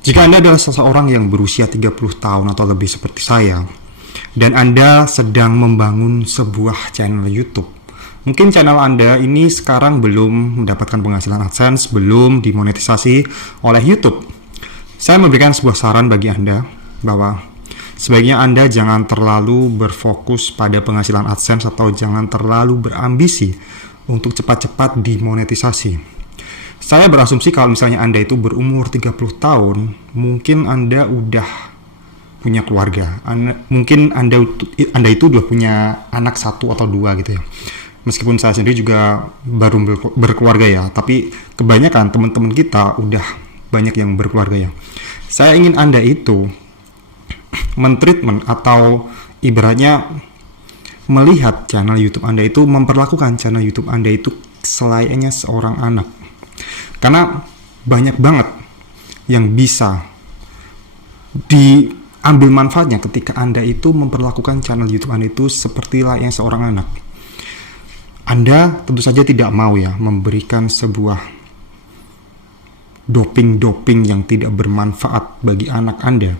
Jika Anda adalah seseorang yang berusia 30 tahun atau lebih seperti saya, dan Anda sedang membangun sebuah channel YouTube, mungkin channel Anda ini sekarang belum mendapatkan penghasilan AdSense, belum dimonetisasi oleh YouTube. Saya memberikan sebuah saran bagi Anda bahwa sebaiknya Anda jangan terlalu berfokus pada penghasilan AdSense atau jangan terlalu berambisi untuk cepat-cepat dimonetisasi. Saya berasumsi kalau misalnya Anda itu berumur 30 tahun, mungkin Anda udah punya keluarga. Mungkin Anda itu udah punya anak satu atau dua gitu ya. Meskipun saya sendiri juga baru berkeluarga ya, tapi kebanyakan teman-teman kita udah banyak yang berkeluarga ya. Saya ingin Anda itu mentreatment atau ibaratnya melihat channel YouTube Anda itu, memperlakukan channel YouTube Anda itu selayaknya seorang anak. Karena banyak banget yang bisa diambil manfaatnya ketika Anda itu memperlakukan channel YouTube Anda itu seperti layaknya seorang anak. Anda tentu saja tidak mau ya memberikan sebuah doping-doping yang tidak bermanfaat bagi anak Anda,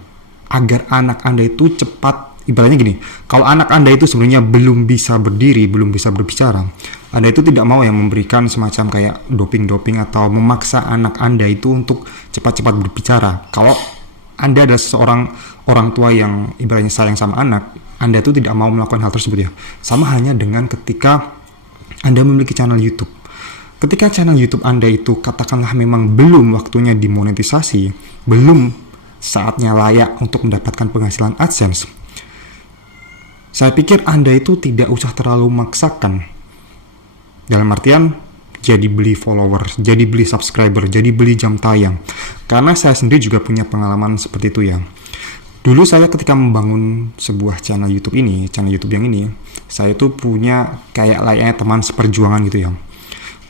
agar anak Anda itu cepat, ibaratnya gini, kalau anak Anda itu sebenarnya belum bisa berdiri, belum bisa berbicara, Anda itu tidak mau yang memberikan semacam kayak doping-doping atau memaksa anak Anda itu untuk cepat-cepat berbicara. Kalau Anda adalah seseorang orang tua yang ibaratnya sayang sama anak, Anda itu tidak mau melakukan hal tersebut ya. Sama halnya dengan ketika Anda memiliki channel YouTube. Ketika channel YouTube Anda itu katakanlah memang belum waktunya dimonetisasi, belum saatnya layak untuk mendapatkan penghasilan AdSense, saya pikir Anda itu tidak usah terlalu memaksakan. Dalam artian, jadi beli follower, jadi beli subscriber, jadi beli jam tayang. Karena saya sendiri juga punya pengalaman seperti itu ya. Dulu saya ketika membangun sebuah channel YouTube ini, channel YouTube yang ini, saya tuh punya kayak layaknya teman seperjuangan gitu ya.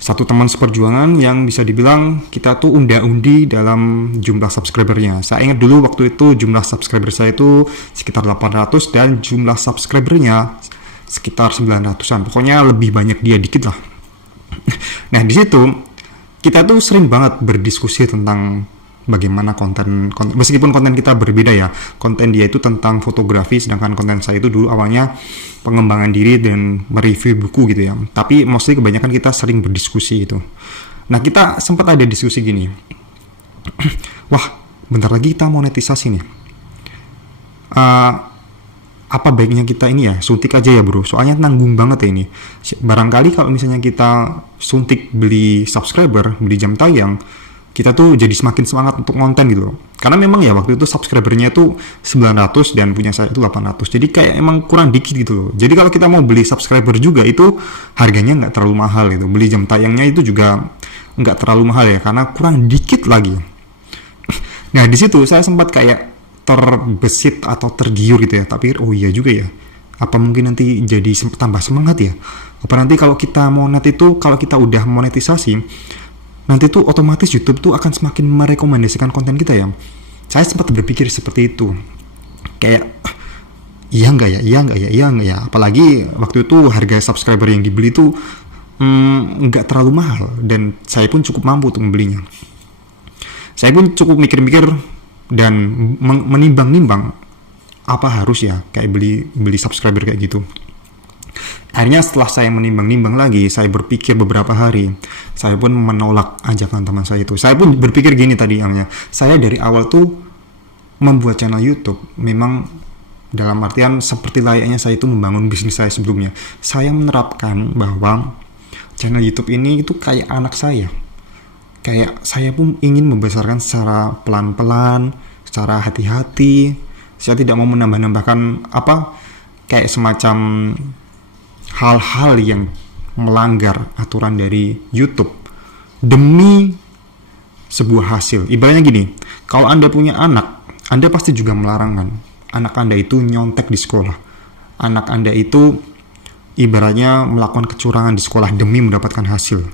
Satu teman seperjuangan yang bisa dibilang kita tuh unda-undi dalam jumlah subscribernya. Saya ingat dulu waktu itu jumlah subscriber saya itu sekitar 800 dan jumlah subscribernya sekitar 900-an. Pokoknya lebih banyak dia dikit lah. Nah, di situ kita tuh sering banget berdiskusi tentang bagaimana konten, meskipun konten kita berbeda ya. Konten dia itu tentang fotografi, sedangkan konten saya itu dulu awalnya pengembangan diri dan mereview buku gitu ya. Tapi mostly kebanyakan kita sering berdiskusi gitu. Nah, kita sempat ada diskusi gini. Wah, bentar lagi kita monetisasi nih. Apa baiknya kita ini ya suntik aja ya bro, soalnya nanggung banget ya ini. Barangkali kalau misalnya kita suntik beli subscriber, beli jam tayang, kita tuh jadi semakin semangat untuk konten gitu loh. Karena memang ya waktu itu subscribernya tuh 900 dan punya saya itu 800, jadi kayak emang kurang dikit gitu loh. Jadi kalau kita mau beli subscriber juga itu harganya nggak terlalu mahal gitu, beli jam tayangnya itu juga nggak terlalu mahal ya, karena kurang dikit lagi. Nah, di situ saya sempat kayak terbesit atau tergiur gitu ya, tapi oh iya juga ya, apa mungkin nanti jadi tambah semangat ya, apa nanti kalau kita monet itu, kalau kita udah monetisasi nanti tuh otomatis YouTube tuh akan semakin merekomendasikan konten kita ya. Saya sempat berpikir seperti itu, kayak iya nggak ya, apalagi waktu itu harga subscriber yang dibeli tuh nggak terlalu mahal dan saya pun cukup mampu untuk membelinya. Saya pun cukup mikir-mikir dan menimbang-nimbang apa harus ya kayak beli subscriber kayak gitu. Akhirnya setelah saya menimbang-nimbang lagi, saya berpikir beberapa hari, saya pun menolak ajakan teman saya itu. Saya pun berpikir gini tadi, saya dari awal tuh membuat channel YouTube memang dalam artian seperti layaknya saya itu membangun bisnis saya sebelumnya. Saya menerapkan bahwa channel YouTube ini itu kayak anak saya. Kayak saya pun ingin membesarkan secara pelan-pelan, secara hati-hati. Saya tidak mau menambah-nambahkan kayak semacam hal-hal yang melanggar aturan dari YouTube demi sebuah hasil. Ibaratnya gini, kalau Anda punya anak, Anda pasti juga melarang kan anak Anda itu nyontek di sekolah. Anak Anda itu ibaratnya melakukan kecurangan di sekolah demi mendapatkan hasil.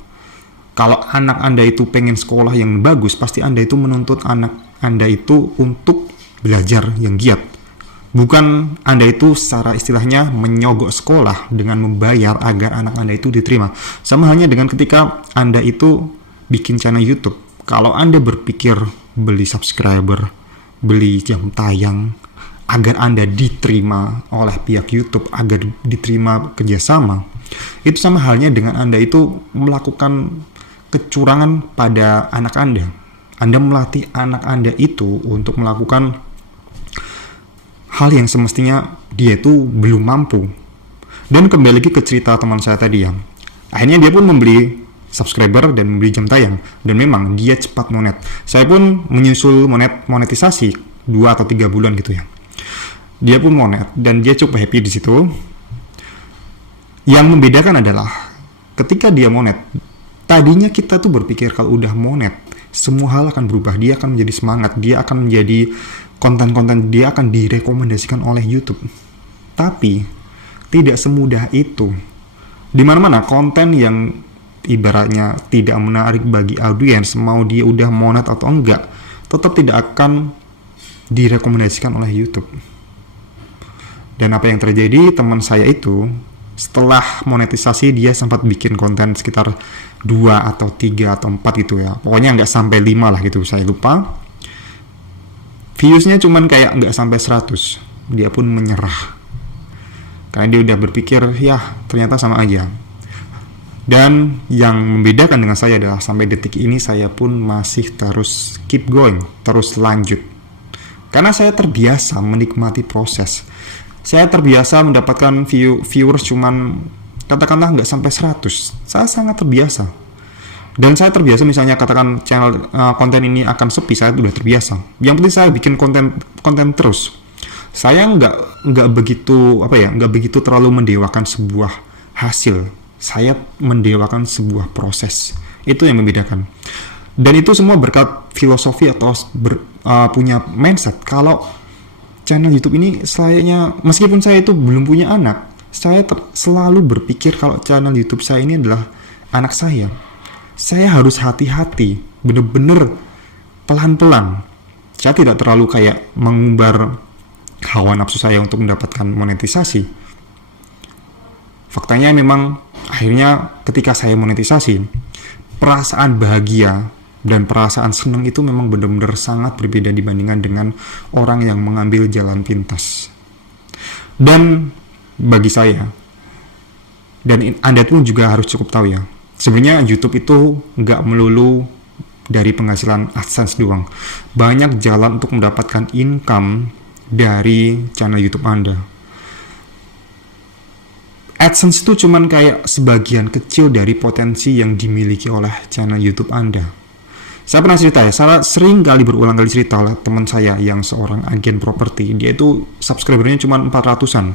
Kalau anak Anda itu pengen sekolah yang bagus, pasti Anda itu menuntut anak Anda itu untuk belajar yang giat. Bukan Anda itu secara istilahnya menyogok sekolah dengan membayar agar anak Anda itu diterima. Sama halnya dengan ketika Anda itu bikin channel YouTube. Kalau Anda berpikir beli subscriber, beli jam tayang, agar Anda diterima oleh pihak YouTube, agar diterima kerjasama, itu sama halnya dengan Anda itu melakukan kecurangan pada anak Anda. Anda melatih anak Anda itu untuk melakukan hal yang semestinya dia itu belum mampu. Dan kembali lagi ke cerita teman saya tadi ya. Akhirnya dia pun membeli subscriber dan membeli jam tayang. Dan memang dia cepat monet. Saya pun menyusul monetisasi 2 atau 3 bulan gitu ya. Dia pun monet dan dia cukup happy di situ. Yang membedakan adalah ketika dia monet, tadinya kita tuh berpikir kalau udah monet semua hal akan berubah, dia akan menjadi semangat, dia akan menjadi konten-konten, dia akan direkomendasikan oleh YouTube. Tapi tidak semudah itu. Di mana-mana konten yang ibaratnya tidak menarik bagi audiens, mau dia udah monet atau enggak, tetap tidak akan direkomendasikan oleh YouTube. Dan apa yang terjadi, teman saya itu setelah monetisasi dia sempat bikin konten sekitar 2 atau 3 atau 4 gitu ya. Pokoknya nggak sampai 5 lah gitu, saya lupa. Viewsnya cuman kayak nggak sampai 100. Dia pun menyerah. Karena dia udah berpikir, ya ternyata sama aja. Dan yang membedakan dengan saya adalah sampai detik ini saya pun masih terus keep going, terus lanjut. Karena saya terbiasa menikmati proses. Saya terbiasa mendapatkan viewers cuman katakanlah nggak sampai 100. Saya sangat terbiasa. Dan saya terbiasa misalnya katakan channel konten ini akan sepi, saya sudah terbiasa. Yang penting saya bikin konten terus. Saya nggak begitu terlalu mendewakan sebuah hasil. Saya mendewakan sebuah proses. Itu yang membedakan. Dan itu semua berkat filosofi atau punya mindset kalau channel YouTube ini selayaknya, meskipun saya itu belum punya anak, saya selalu berpikir kalau channel YouTube saya ini adalah anak saya. Saya harus hati-hati, bener-bener pelan-pelan. Saya tidak terlalu kayak mengumbar hawa nafsu saya untuk mendapatkan monetisasi. Faktanya memang akhirnya ketika saya monetisasi, perasaan bahagia dan perasaan senang itu memang benar-benar sangat berbeda dibandingkan dengan orang yang mengambil jalan pintas. Dan bagi saya, dan Anda pun juga harus cukup tahu ya, sebenarnya YouTube itu nggak melulu dari penghasilan AdSense doang. Banyak jalan untuk mendapatkan income dari channel YouTube Anda. AdSense itu cuman kayak sebagian kecil dari potensi yang dimiliki oleh channel YouTube Anda. Saya pernah cerita ya, saya sering kali berulang kali cerita oleh teman saya yang seorang agen properti. Dia itu subscribernya cuma 400-an.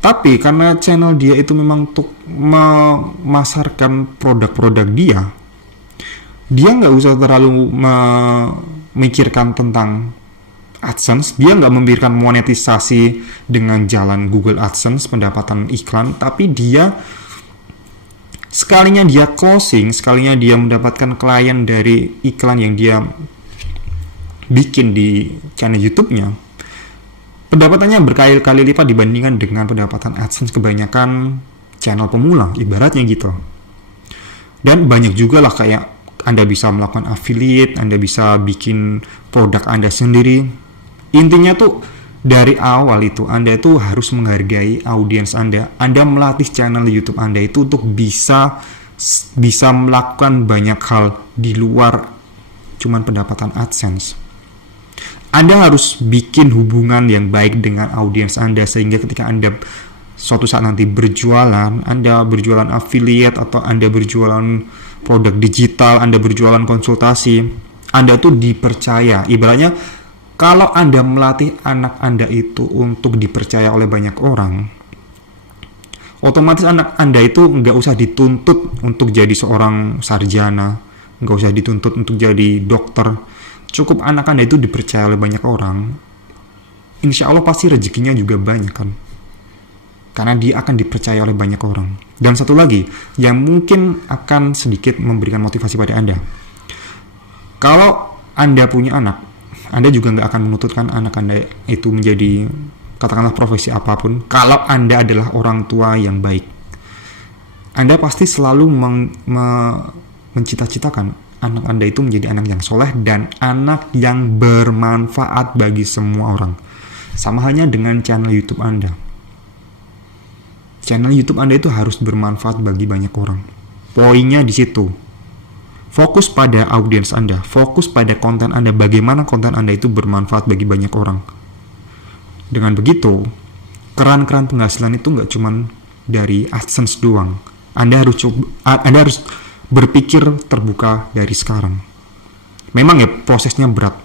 Tapi karena channel dia itu memang untuk memasarkan produk-produk dia nggak usah terlalu memikirkan tentang AdSense. Dia nggak memikirkan monetisasi dengan jalan Google AdSense, pendapatan iklan. Tapi dia sekalinya dia closing, sekalinya dia mendapatkan klien dari iklan yang dia bikin di channel YouTube-nya, pendapatannya berkali-kali lipat dibandingkan dengan pendapatan AdSense kebanyakan channel pemula, ibaratnya gitu. Dan banyak juga lah kayak Anda bisa melakukan affiliate, Anda bisa bikin produk Anda sendiri. Intinya tuh dari awal itu Anda itu harus menghargai audiens Anda. Anda melatih channel YouTube Anda itu untuk bisa melakukan banyak hal di luar cuman pendapatan AdSense. Anda harus bikin hubungan yang baik dengan audiens Anda sehingga ketika Anda suatu saat nanti berjualan, Anda berjualan affiliate atau Anda berjualan produk digital, Anda berjualan konsultasi, Anda tuh dipercaya. Ibaratnya kalau Anda melatih anak Anda itu untuk dipercaya oleh banyak orang, otomatis anak Anda itu nggak usah dituntut untuk jadi seorang sarjana, nggak usah dituntut untuk jadi dokter. Cukup anak Anda itu dipercaya oleh banyak orang, insya Allah pasti rezekinya juga banyak kan. Karena dia akan dipercaya oleh banyak orang. Dan satu lagi, yang mungkin akan sedikit memberikan motivasi pada Anda. Kalau Anda punya anak, Anda juga nggak akan menuntutkan anak Anda itu menjadi katakanlah profesi apapun. Kalau Anda adalah orang tua yang baik, Anda pasti selalu mencita-citakan anak Anda itu menjadi anak yang soleh dan anak yang bermanfaat bagi semua orang. Sama halnya dengan channel YouTube Anda. Channel YouTube Anda itu harus bermanfaat bagi banyak orang. Poinnya di situ. Fokus pada audiens Anda, fokus pada konten Anda, bagaimana konten Anda itu bermanfaat bagi banyak orang. Dengan begitu, keran-keran penghasilan itu nggak cuma dari AdSense doang. Anda harus berpikir terbuka dari sekarang. Memang ya prosesnya berat,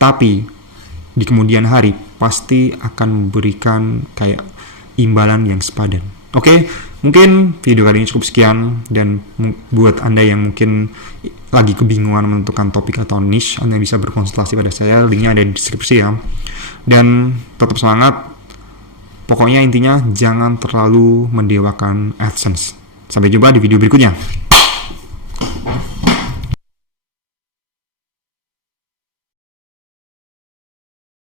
tapi di kemudian hari pasti akan memberikan kayak imbalan yang sepadan. Oke, mungkin video kali ini cukup sekian, dan buat Anda yang mungkin lagi kebingungan menentukan topik atau niche, Anda bisa berkonsultasi pada saya, linknya ada di deskripsi ya. Dan tetap semangat. Pokoknya intinya jangan terlalu mendewakan AdSense. Sampai jumpa di video berikutnya.